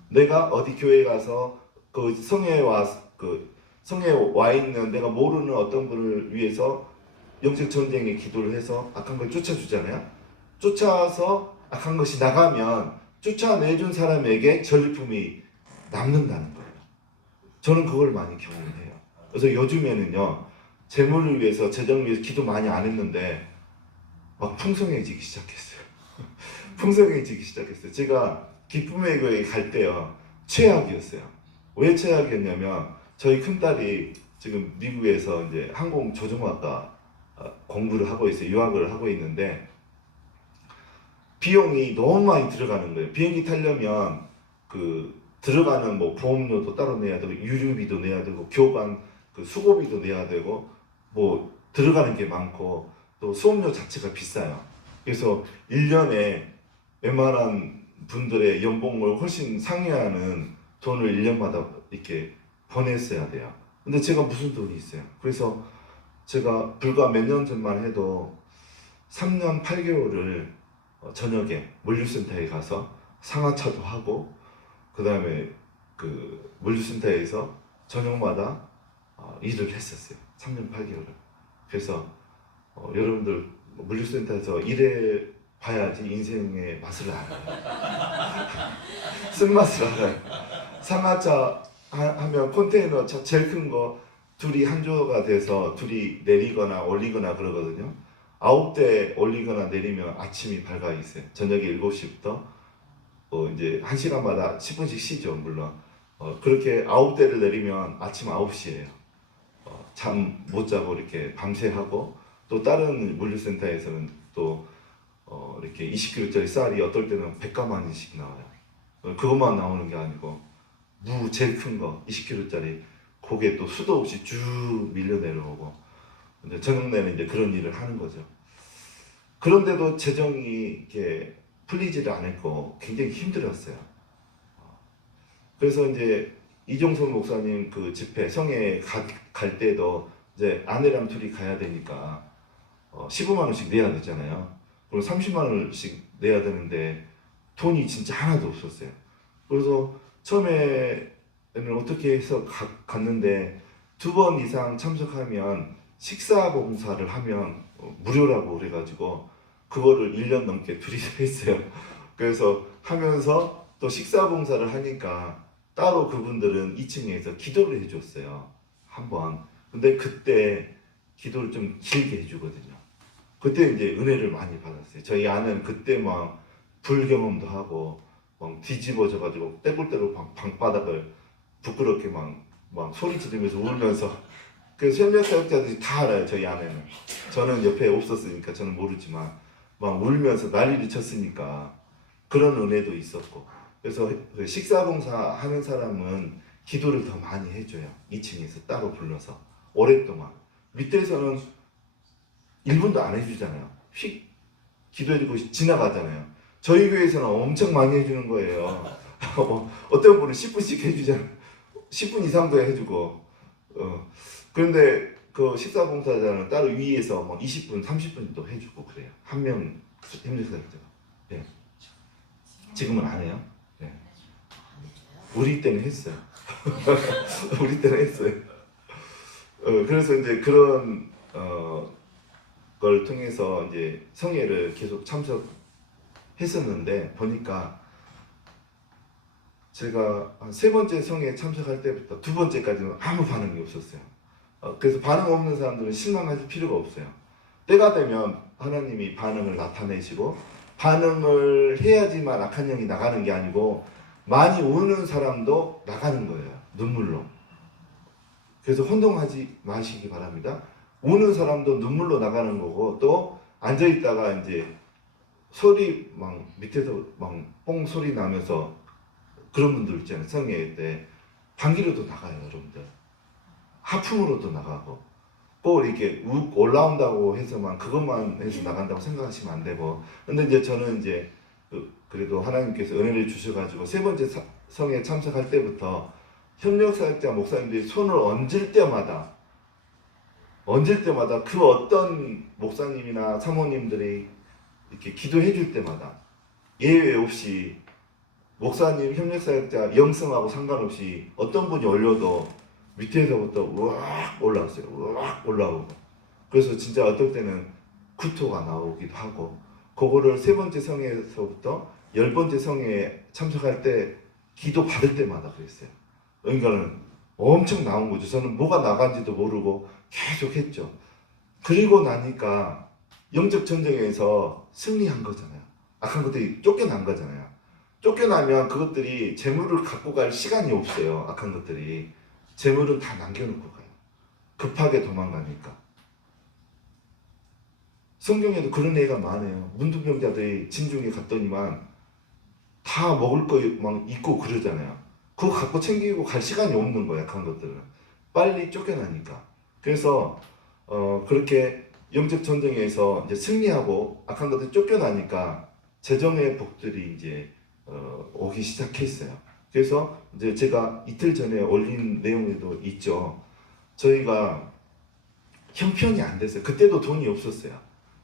내가 어디 교회에 가서 그 성회에 와 있는 내가 모르는 어떤 분을 위해서 영적 전쟁에 기도를 해서 악한 걸 쫓아주잖아요. 쫓아서 악한 것이 나가면 쫓아내준 사람에게 전리품이 남는다는 거예요. 저는 그걸 많이 경험해요. 그래서 요즘에는요, 재물을 위해서, 재정을 위해서 기도 많이 안 했는데 막 풍성해지기 시작했어요. 풍성해지기 시작했어요. 제가 기쁨의 교회에 갈 때요, 최악이었어요. 왜 최악이었냐면 저희 큰딸이 지금 미국에서 이제 항공 조종학과 공부를 하고 있어요. 유학을 하고 있는데 비용이 너무 많이 들어가는 거예요. 비행기 타려면 들어가는 뭐 보험료도 따로 내야 되고 유류비도 내야 되고 교관 수고비도 내야 되고 뭐 들어가는 게 많고 또 수업료 자체가 비싸요. 그래서 1년에 웬만한 분들의 연봉을 훨씬 상회하는 돈을 1년마다 이렇게 보냈어야 돼요. 근데 제가 무슨 돈이 있어요. 그래서 제가 불과 몇 년 전만 해도 3년 8개월을 저녁에 물류센터에 가서 상하차도 하고 그 다음에 그 물류센터에서 저녁마다 일을 했었어요. 3년 8개월을. 그래서 여러분들 물류센터에서 일해 봐야지 인생의 맛을 알아요. 쓴맛을 알아요. 상하차 하면 컨테이너 차 제일 큰 거 둘이 한 조가 돼서 둘이 내리거나 올리거나 그러거든요. 9대 올리거나 내리면 아침이 밝아 있어요. 저녁에 7시부터 이제 1시간마다 10분씩 쉬죠, 물론. 그렇게 9대를 내리면 아침 9시예요. 잠 못 자고 이렇게 밤새 하고, 또 다른 물류센터에서는 또 이렇게 20kg짜리 쌀이 어떨 때는 100가마니씩 나와요. 그것만 나오는 게 아니고 무 제일 큰 거 20kg짜리 고개 또 수도 없이 쭉 밀려 내려오고, 근데 저녁 내는 이제 그런 일을 하는 거죠. 그런데도 재정이 이렇게 풀리지를 않았고 굉장히 힘들었어요. 그래서 이제 이종선 목사님 그 집회 성에 갈 때도 이제 아내랑 둘이 가야 되니까 15만 원씩 내야 되잖아요. 그리고 30만 원씩 내야 되는데 돈이 진짜 하나도 없었어요. 그래서 처음에는 어떻게 해서 갔는데 2번 이상 참석하면 식사 봉사를 하면 무료라고 그래가지고 그거를 1년 넘게 둘이서 했어요. 그래서 하면서 또 식사 봉사를 하니까 따로 그분들은 2층에서 기도를 해줬어요. 한번. 근데 그때 기도를 좀 길게 해주거든요. 그때 이제 은혜를 많이 받았어요. 저희 아내는 그때 막 불경험도 하고 막 뒤집어져가지고 떼굴떼굴 방바닥을 부끄럽게 막 소리 지르면서 울면서, 그래서 협력사역자들이 다 알아요. 저희 아내는. 저는 옆에 없었으니까 저는 모르지만 막 울면서 난리를 쳤으니까 그런 은혜도 있었고, 그래서 식사봉사 하는 사람은 기도를 더 많이 해줘요. 2층에서 따로 불러서 오랫동안. 밑에서는 1분도 안 해주잖아요. 휙 기도해주고 지나가잖아요. 저희 교회에서는 엄청 많이 해주는 거예요. 어떤 분은 10분씩 해주잖아요. 10분 이상도 해주고. 그런데 그 식사봉사자는 따로 위에서 뭐 20분, 30분도 해주고 그래요. 한 명 협력사역자가. 네. 지금은 안 해요. 네. 우리 때는 했어요. 우리 때는 했어요. 그래서 이제 그런 걸 통해서 이제 성회를 계속 참석했었는데 보니까 제가 한 3번째 성회에 참석할 때부터 2번째까지는 아무 반응이 없었어요. 그래서 반응 없는 사람들은 실망할 필요가 없어요. 때가 되면 하나님이 반응을 나타내시고, 반응을 해야지만 악한 영이 나가는 게 아니고 많이 우는 사람도 나가는 거예요. 눈물로. 그래서 혼동하지 마시기 바랍니다. 우는 사람도 눈물로 나가는 거고, 또 앉아있다가 이제 소리 막 밑에서 막 뽕 소리 나면서 그런 분들 있잖아요. 성회 때 방귀로도 나가요, 여러분들. 하품으로도 나가고. 꼭 이렇게 욱 올라온다고 해서만 그것만 해서 나간다고 생각하시면 안 되고. 근데 이제 저는 이제 그래도 하나님께서 은혜를 주셔가지고 3번째 성에 참석할 때부터 협력사역자 목사님들이 손을 얹을 때마다 그 어떤 목사님이나 사모님들이 이렇게 기도해 줄 때마다 예외 없이 목사님, 협력사역자 영성하고 상관없이 어떤 분이 올려도 밑에서부터 우악 올라왔어요. 우악 올라오고. 그래서 진짜 어떨 때는 구토가 나오기도 하고, 그거를 3번째 성회에서부터 10번째 성회에 참석할 때 기도 받을 때마다 그랬어요. 그러니까는 엄청 나온 거죠. 저는 뭐가 나간지도 모르고 계속 했죠. 그리고 나니까 영적 전쟁에서 승리한 거잖아요. 악한 것들이 쫓겨난 거잖아요. 쫓겨나면 그것들이 재물을 갖고 갈 시간이 없어요. 악한 것들이. 재물은 다 남겨놓고 가요. 급하게 도망가니까. 성경에도 그런 애가 많아요. 문둥병자들이 진중에 갔더니만 다 먹을 거 막 있고 그러잖아요. 그거 갖고 챙기고 갈 시간이 없는 거야, 약한 것들은. 빨리 쫓겨나니까. 그래서 그렇게 영적 전쟁에서 이제 승리하고 악한 것들이 쫓겨나니까 재정의 복들이 이제 오기 시작했어요. 그래서 이제 제가 이틀 전에 올린 내용에도 있죠. 저희가 형편이 안 됐어요. 그때도 돈이 없었어요.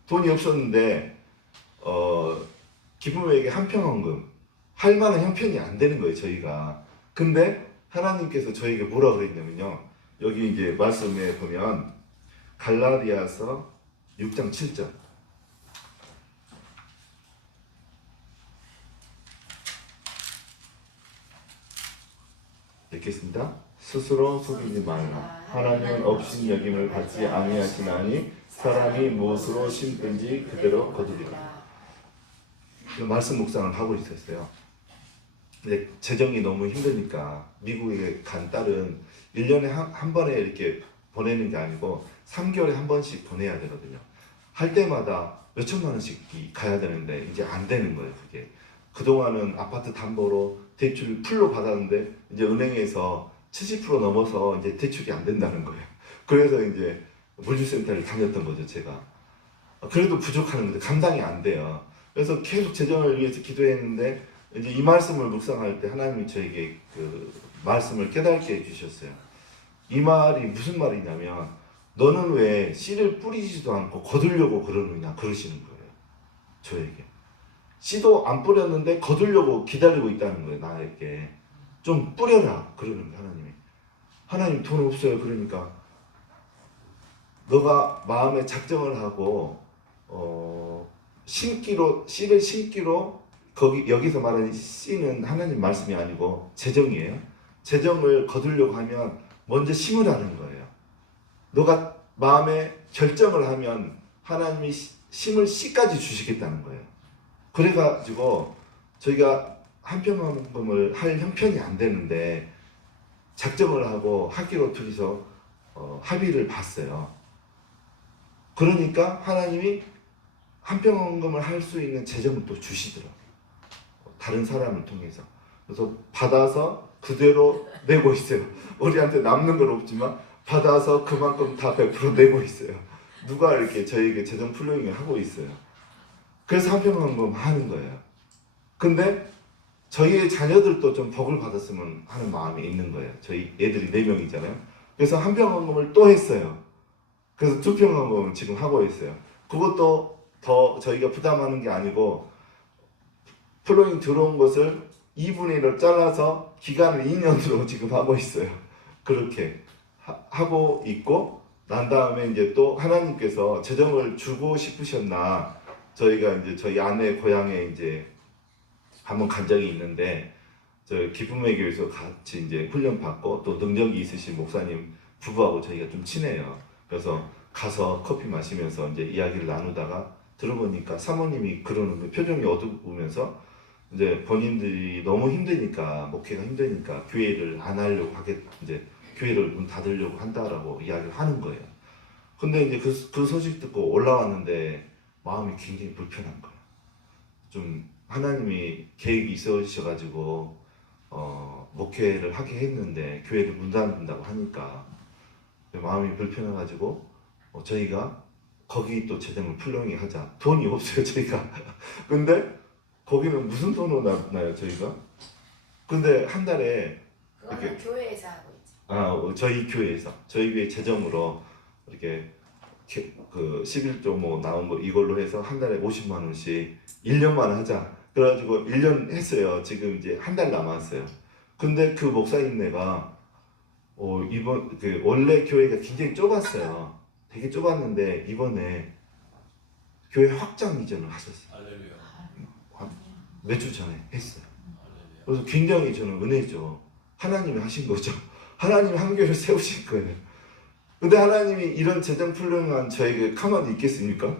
돈이 없었는데 기쁨에게 한평원금 할 만한 형편이 안 되는 거예요, 저희가. 근데 하나님께서 저에게 뭐라 그랬냐면요. 여기 이제 말씀에 보면 갈라디아서 6장 7절. 읽겠습니다. 스스로 속이지 말라. 하나님은 없인 여김을 받지 아니하시나니 사람이 무엇으로 심든지 그대로 거두리라. 그 말씀 묵상을 하고 있었어요. 근데 재정이 너무 힘드니까 미국에 간 딸은 1년에 한 번에 이렇게 보내는 게 아니고 3개월에 한 번씩 보내야 되거든요. 할 때마다 몇천만 원씩 가야 되는데 이제 안 되는 거예요, 그게. 그동안은 아파트 담보로 대출 풀로 받았는데 이제 은행에서 70% 넘어서 이제 대출이 안 된다는 거예요. 그래서 이제 물류센터를 다녔던 거죠, 제가. 그래도 부족하는 거죠. 감당이 안 돼요. 그래서 계속 재정을 위해서 기도했는데 이제 이 말씀을 묵상할 때 하나님이 저에게 그 말씀을 깨닫게 해주셨어요. 이 말이 무슨 말이냐면 너는 왜 씨를 뿌리지도 않고 거두려고 그러느냐 그러시는 거예요. 저에게. 씨도 안 뿌렸는데 거두려고 기다리고 있다는 거예요. 나에게. 좀 뿌려라 그러는 거예요. 하나님이. 하나님 돈 없어요. 그러니까 너가 마음에 작정을 하고 심기로 씨를 심기로 여기서 말하는 씨는 하나님 말씀이 아니고 재정이에요. 재정을 거두려고 하면 먼저 심으라는 거예요. 너가 마음에 결정을 하면 하나님이 심을 씨까지 주시겠다는 거예요. 그래가지고 저희가 한평원금을 할 형편이 안 되는데 작정을 하고 하기로 둘이서 합의를 봤어요. 그러니까 하나님이 한평원금을 할 수 있는 재정을 또 주시더라고요. 다른 사람을 통해서. 그래서 받아서 그대로 내고 있어요. 우리한테 남는 건 없지만 받아서 그만큼 다 100% 내고 있어요. 누가 이렇게 저희에게 재정 플로잉을 하고 있어요. 그래서 한평원금 하는 거예요. 근데 저희의 자녀들도 좀 복을 받았으면 하는 마음이 있는 거예요. 저희 애들이 4명이잖아요. 그래서 한평원금을 또 했어요. 그래서 2평원금을 지금 하고 있어요. 그것도 더 저희가 부담하는 게 아니고 플로잉 들어온 것을 2분의 1을 잘라서 기간을 2년으로 지금 하고 있어요. 그렇게 하고 있고 난 다음에 이제 또 하나님께서 재정을 주고 싶으셨나 저희가 이제 저희 아내 고향에 이제 한번 간 적이 있는데 저 기쁨의 교회에서 같이 이제 훈련 받고 또 능력이 있으신 목사님 부부하고 저희가 좀 친해요. 그래서 가서 커피 마시면서 이제 이야기를 나누다가 들어보니까 사모님이 그러는 거 표정이 어두우면서 이제 본인들이 너무 힘드니까 목회가 힘드니까 교회를 안 하려고 이제 교회를 문 닫으려고 한다라고 이야기를 하는 거예요. 근데 이제 그 소식 듣고 올라왔는데 마음이 굉장히 불편한 거예요. 좀 하나님이 계획이 있으셔가지고 목회를 하게 했는데 교회를 문 닫는다고 하니까 마음이 불편해가지고 저희가 거기 또 재정을 플로잉 하자. 돈이 없어요 저희가. 근데 거기는 무슨 돈으로 나요 저희가? 근데 한 달에 그거는 교회에서 하고 있죠. 저희 교회에서 저희 교회 재정으로 이렇게 그 11조 뭐 나온 거 이걸로 해서 한 달에 50만 원씩 1년만 하자. 그래가지고 1년 했어요. 지금 이제 한 달 남았어요. 근데 그 목사님네가 이번 원래 교회가 굉장히 좁았어요. 되게 좁았는데 이번에 교회 확장 이전을 하셨어요. 몇 주 전에 했어요. 그래서 굉장히 저는 은혜죠. 하나님이 하신 거죠. 하나님이 한 교회를 세우신 거예요. 근데 하나님이 이런 재정 플로잉한 저에게 가만히 있겠습니까?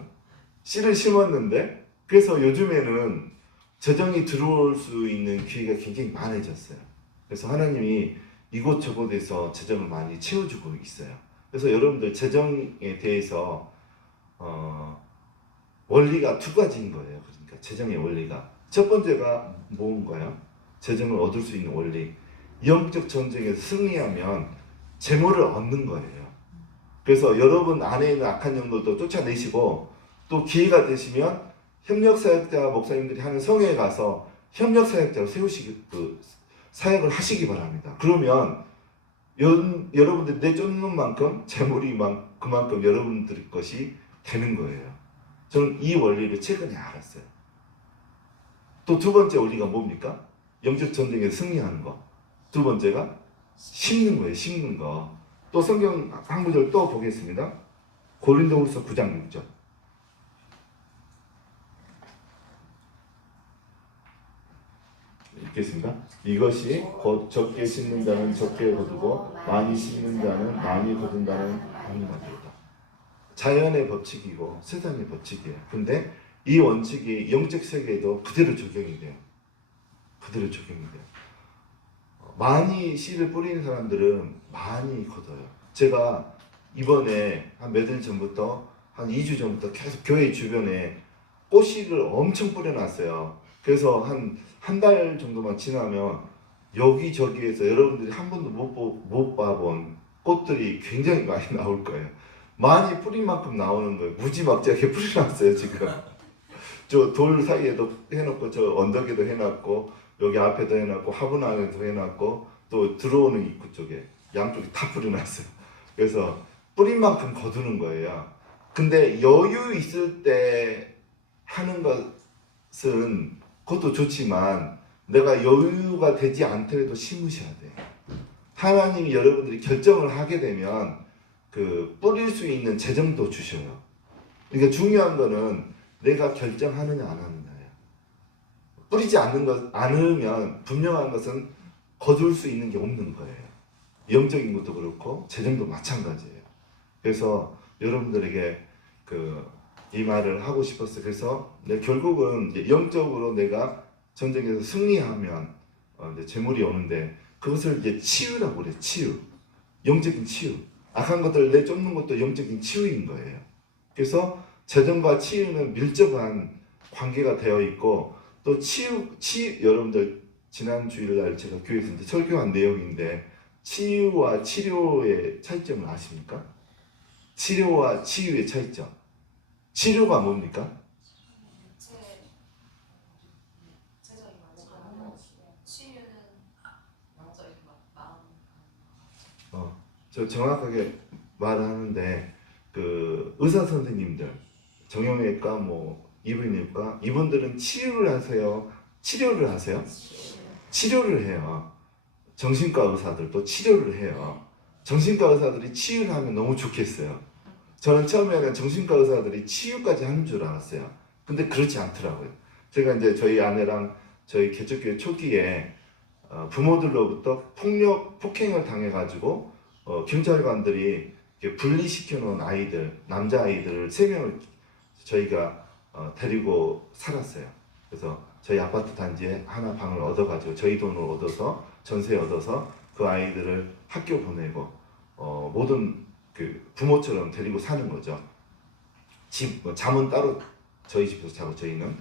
씨를 심었는데 그래서 요즘에는 재정이 들어올 수 있는 기회가 굉장히 많아졌어요. 그래서 하나님이 이곳저곳에서 재정을 많이 채워주고 있어요. 그래서 여러분들 재정에 대해서 원리가 두 가지인 거예요. 그러니까 재정의 원리가 첫 번째가 뭔가요? 재정을 얻을 수 있는 원리. 영적 전쟁에서 승리하면 재물을 얻는 거예요. 그래서 여러분 안에 있는 악한 영들도 쫓아내시고 또 기회가 되시면 협력사역자 목사님들이 하는 성회에 가서 협력사역자로 세우시기 사역을 하시기 바랍니다. 그러면 여러분들이 내쫓는 만큼 재물이 그만큼 여러분들 것이 되는 거예요. 저는 이 원리를 최근에 알았어요. 또 두 번째 원리가 뭡니까? 영적 전쟁에서 승리하는 거. 두 번째가 심는 거예요. 심는 거. 또 성경 한 구절 또 보겠습니다. 고린도후서 9장 6절. 읽겠습니다. 이것이 곧 적게 심는 자는 적게 거두고 많이 심는 자는 많이 거둔다는 많이 말이다. 자연의 법칙이고 세상의 법칙이에요. 근데 이 원칙이 영적 세계에도 그대로 적용이 돼요. 그대로 적용이 돼요. 많이 씨를 뿌리는 사람들은 많이 거둬요. 제가 이번에 한 며칠 전부터 한 2주 전부터 계속 교회 주변에 꽃씨를 엄청 뿌려놨어요. 그래서 한 달 정도만 지나면 여기저기에서 여러분들이 한 번도 못 봐본 꽃들이 굉장히 많이 나올 거예요. 많이 뿌린 만큼 나오는 거예요. 무지막지하게 뿌려놨어요 지금. 저 돌 사이에도 해놓고 저 언덕에도 해놨고 여기 앞에도 해놨고 화분 안에도 해놨고 또 들어오는 입구 쪽에 양쪽에 다 뿌려놨어요. 그래서 뿌린 만큼 거두는 거예요. 근데 여유 있을 때 하는 것은 그것도 좋지만 내가 여유가 되지 않더라도 심으셔야 돼요. 하나님이 여러분들이 결정을 하게 되면 그 뿌릴 수 있는 재정도 주셔요. 그러니까 중요한 거는 내가 결정하느냐 안 하느냐예요. 뿌리지 않으면 분명한 것은 거둘 수 있는 게 없는 거예요. 영적인 것도 그렇고 재정도 마찬가지예요. 그래서 여러분들에게 이 말을 하고 싶었어요. 그래서 결국은 이제 영적으로 내가 전쟁에서 승리하면 이제 재물이 오는데 그것을 이제 치유라고 그래요. 치유. 영적인 치유. 악한 것들을 내쫓는 것도 영적인 치유인 거예요. 그래서 재정과 치유는 밀접한 관계가 되어 있고 또 여러분들 지난 주일날 제가 교회에서 이제 설교한 내용인데 치유와 치료의 차이점을 아십니까? 치료와 치유의 차이점. 치료가 뭡니까? 저 정확하게 말하는데 그 의사 선생님들, 정형외과, 뭐 이비인후과 이분들은 치유를 하세요? 치료를 하세요? 치료를 해요. 정신과 의사들도 치료를 해요. 정신과 의사들이 치유를 하면 너무 좋겠어요. 저는 처음에는 정신과 의사들이 치유까지 하는 줄 알았어요. 근데 그렇지 않더라고요. 제가 이제 저희 아내랑 저희 개척교회 초기에 부모들로부터 폭행을 당해가지고 경찰관들이 분리시켜 놓은 아이들, 남자 아이들을 3명을 저희가 데리고 살았어요. 그래서 저희 아파트 단지에 하나 방을 얻어가지고 저희 돈을 얻어서 전세 얻어서 그 아이들을 학교 보내고 모든 그 부모처럼 데리고 사는 거죠. 잠은 따로 저희 집에서 자고 저희는.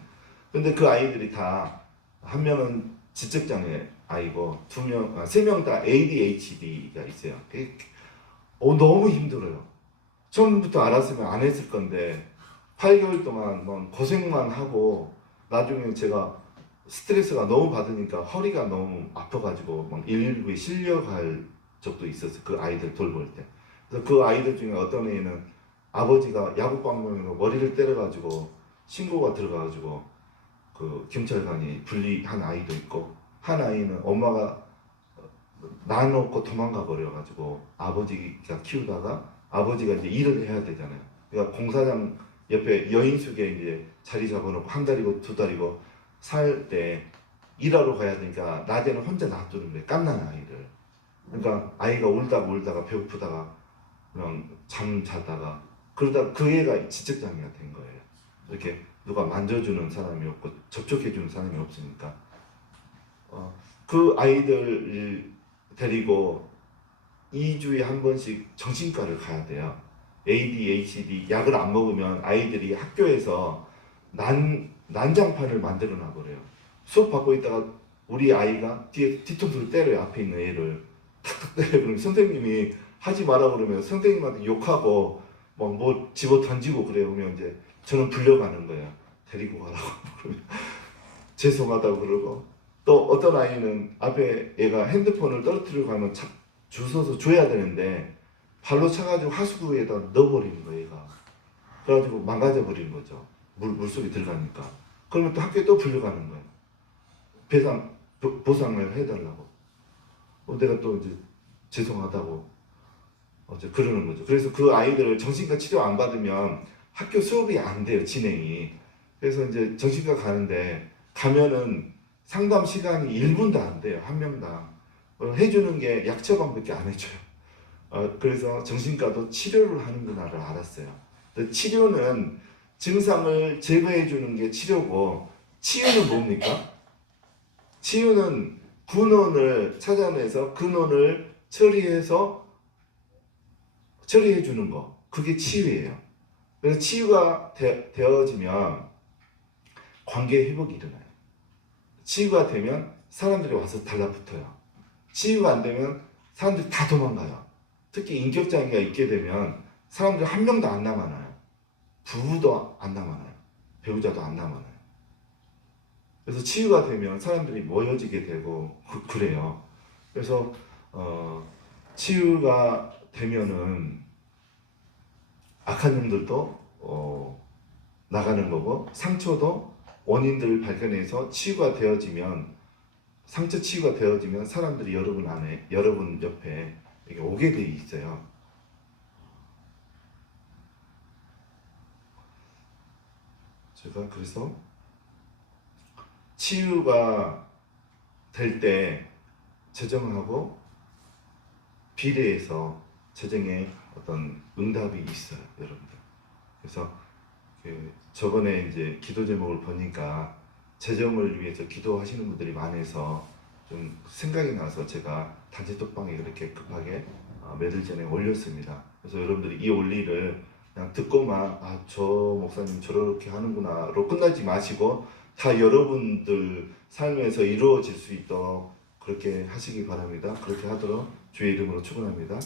근데 그 아이들이 다 한 명은 지적장애 아이고 3명 다 ADHD가 있어요. 너무 힘들어요. 처음부터 알았으면 안 했을 건데 8개월 동안 막 고생만 하고 나중에 제가 스트레스가 너무 받으니까 허리가 너무 아파가지고 막 119에 실려갈 적도 있었어요. 그 아이들 돌볼 때. 그래서 그 아이들 중에 어떤 애는 아버지가 야구방망이로 머리를 때려가지고 신고가 들어가가지고 그 경찰관이 분리한 아이도 있고 한 아이는 엄마가 놔놓고 도망가 버려가지고 아버지가 키우다가 아버지가 이제 일을 해야 되잖아요. 그러니까 공사장 옆에 여인숙에 이제 자리 잡아놓고 한 달이고 2달이고 살 때 일하러 가야 되니까 낮에는 혼자 놔두는 거예요. 갓난 아이를. 그러니까 아이가 울다가 배고프다가 그냥 잠 자다가 그러다 그 애가 지적장애가 된 거예요. 이렇게 누가 만져주는 사람이 없고 접촉해주는 사람이 없으니까 그 아이들 데리고 2주에 한 번씩 정신과를 가야 돼요. ADHD 약을 안 먹으면 아이들이 학교에서 난장판을 만들어 놔버려요. 수업 받고 있다가 우리 아이가 뒤통수를 때려요. 앞에 있는 애를 탁탁 때려요. 그러면 선생님이 하지 마라 그러면 선생님한테 욕하고 막 뭐 집어 던지고 그래요. 그러면 이제 저는 불려가는 거예요. 데리고 가라고 그러면 죄송하다고 그러고 또 어떤 아이는 앞에 애가 핸드폰을 떨어뜨리고 가면 주워서 줘야 되는데 발로 차가지고 하수구에다 넣어버리는 거예요, 얘가. 그래가지고 망가져버리는 거죠. 물속에 들어가니까. 그러면 또 학교에 또 불려가는 거예요. 보상을 해달라고. 내가 또 이제 죄송하다고 이제 그러는 거죠. 그래서 그 아이들을 정신과 치료 안 받으면 학교 수업이 안 돼요, 진행이. 그래서 이제 정신과 가면은 상담 시간이 1분도 안 돼요, 한 명당. 해주는 게 약 처방밖에 안 해줘요. 그래서 정신과도 치료를 하는구나를 알았어요. 근데 치료는 증상을 제거해 주는 게 치료고, 치유는 뭡니까? 치유는 근원을 찾아내서 근원을 처리해 주는 거. 그게 치유예요. 그래서 치유가 되어지면 관계 회복이 일어나요. 치유가 되면 사람들이 와서 달라붙어요. 치유가 안 되면 사람들이 다 도망가요. 특히 인격장애가 있게 되면 사람들이 한 명도 안 남아나요. 부부도 안 남아나요. 배우자도 안 남아나요. 그래서 치유가 되면 사람들이 모여지게 되고 그래요. 그래서 치유가 되면은 악한 놈들도 나가는 거고, 상처도 원인들을 발견해서 치유가 되어지면, 상처 치유가 되어지면 사람들이 여러분 옆에 이렇게 오게 돼 있어요. 제가 그래서 치유가 될 때 재정하고 비례해서 재정에 어떤 응답이 있어요, 여러분들. 그래서 저번에 이제 기도 제목을 보니까 재정을 위해서 기도하시는 분들이 많아서 좀 생각이 나서 제가 단체 톡방에 그렇게 급하게 며칠 전에 올렸습니다. 그래서 여러분들이 이 올리를 그냥 듣고만 저 목사님 저렇게 하는구나로 끝나지 마시고 다 여러분들 삶에서 이루어질 수 있도록 그렇게 하시기 바랍니다. 그렇게 하도록 주의 이름으로 축원합니다.